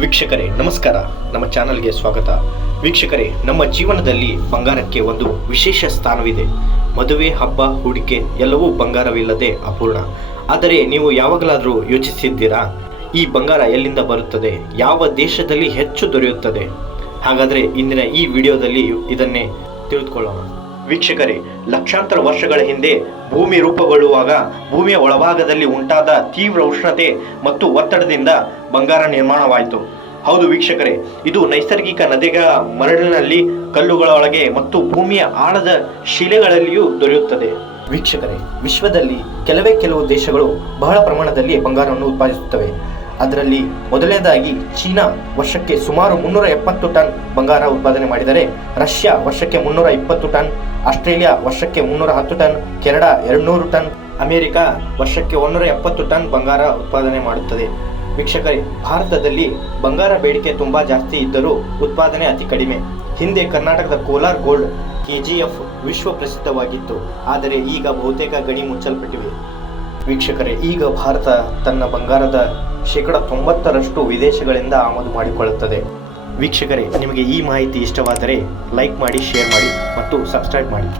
ವೀಕ್ಷಕರೇ, ನಮಸ್ಕಾರ. ನಮ್ಮ ಚಾನಲ್ಗೆ ಸ್ವಾಗತ. ವೀಕ್ಷಕರೇ, ನಮ್ಮ ಜೀವನದಲ್ಲಿ ಬಂಗಾರಕ್ಕೆ ಒಂದು ವಿಶೇಷ ಸ್ಥಾನವಿದೆ. ಮದುವೆ, ಹಬ್ಬ, ಹೂಡಿಕೆ ಎಲ್ಲವೂ ಬಂಗಾರವಿಲ್ಲದೆ ಅಪೂರ್ಣ. ಆದರೆ ನೀವು ಯಾವಾಗಲಾದರೂ ಯೋಚಿಸಿದ್ದೀರಾ? ಈ ಬಂಗಾರ ಎಲ್ಲಿಂದ ಬರುತ್ತದೆ? ಯಾವ ದೇಶದಲ್ಲಿ ಹೆಚ್ಚು ದೊರೆಯುತ್ತದೆ? ಹಾಗಾದರೆ ಇಂದಿನ ಈ ವಿಡಿಯೋದಲ್ಲಿ ಇದನ್ನೇ ತಿಳಿದುಕೊಳ್ಳೋಣ. ವೀಕ್ಷಕರೇ, ಲಕ್ಷಾಂತರ ವರ್ಷಗಳ ಹಿಂದೆ ಭೂಮಿ ರೂಪುಗೊಳ್ಳುವಾಗ ಭೂಮಿಯ ಒಳಭಾಗದಲ್ಲಿ ಉಂಟಾದ ತೀವ್ರ ಉಷ್ಣತೆ ಮತ್ತು ಒತ್ತಡದಿಂದ ಬಂಗಾರ ನಿರ್ಮಾಣವಾಯಿತು. ಹೌದು ವೀಕ್ಷಕರೇ, ಇದು ನೈಸರ್ಗಿಕ ನದಿಗಳ ಮರಳಿನಲ್ಲಿ, ಕಲ್ಲುಗಳ ಒಳಗೆ ಮತ್ತು ಭೂಮಿಯ ಆಳದ ಶಿಲೆಗಳಲ್ಲಿಯೂ ದೊರೆಯುತ್ತದೆ. ವೀಕ್ಷಕರೇ, ವಿಶ್ವದಲ್ಲಿ ಕೆಲವೇ ಕೆಲವು ದೇಶಗಳು ಬಹಳ ಪ್ರಮಾಣದಲ್ಲಿ ಬಂಗಾರವನ್ನು ಉತ್ಪಾದಿಸುತ್ತವೆ. ಅದರಲ್ಲಿ ಮೊದಲನೇದಾಗಿ ಚೀನಾ ವರ್ಷಕ್ಕೆ ಸುಮಾರು ಮುನ್ನೂರ ಎಪ್ಪತ್ತು ಟನ್ ಬಂಗಾರ ಉತ್ಪಾದನೆ ಮಾಡಿದರೆ ರಷ್ಯಾ ವರ್ಷಕ್ಕೆ ಮುನ್ನೂರ ಇಪ್ಪತ್ತು ಟನ್, ಆಸ್ಟ್ರೇಲಿಯಾ ವರ್ಷಕ್ಕೆ ಮುನ್ನೂರ ಹತ್ತು ಟನ್, ಕೆನಡಾ ಎರಡುನೂರು ಟನ್, ಅಮೆರಿಕ ವರ್ಷಕ್ಕೆ ಒಂದೂರ ಎಪ್ಪತ್ತು ಟನ್ ಬಂಗಾರ ಉತ್ಪಾದನೆ ಮಾಡುತ್ತದೆ. ವೀಕ್ಷಕರೇ, ಭಾರತದಲ್ಲಿ ಬಂಗಾರ ಬೇಡಿಕೆ ತುಂಬ ಜಾಸ್ತಿ ಇದ್ದರೂ ಉತ್ಪಾದನೆ ಅತಿ ಕಡಿಮೆ. ಹಿಂದೆ ಕರ್ನಾಟಕದ ಕೋಲಾರ್ ಗೋಲ್ಡ್ ಕೆಜಿಎಫ್ ವಿಶ್ವ ಪ್ರಸಿದ್ಧವಾಗಿತ್ತು ಆದರೆ ಈಗ ಬಹುತೇಕ ಗಣಿ ಮುಚ್ಚಲ್ಪಟ್ಟಿವೆ. ವೀಕ್ಷಕರೇ, ಈಗ ಭಾರತ ತನ್ನ ಬಂಗಾರದ ಶೇಕಡ ತೊಂಬತ್ತರಷ್ಟು ವಿದೇಶಗಳಿಂದ ಆಮದು ಮಾಡಿಕೊಳ್ಳುತ್ತದೆ. ವೀಕ್ಷಕರೇ, ನಿಮಗೆ ಈ ಮಾಹಿತಿ ಇಷ್ಟವಾದರೆ ಲೈಕ್ ಮಾಡಿ, ಶೇರ್ ಮಾಡಿ ಮತ್ತು ಸಬ್ಸ್ಕ್ರೈಬ್ ಮಾಡಿ.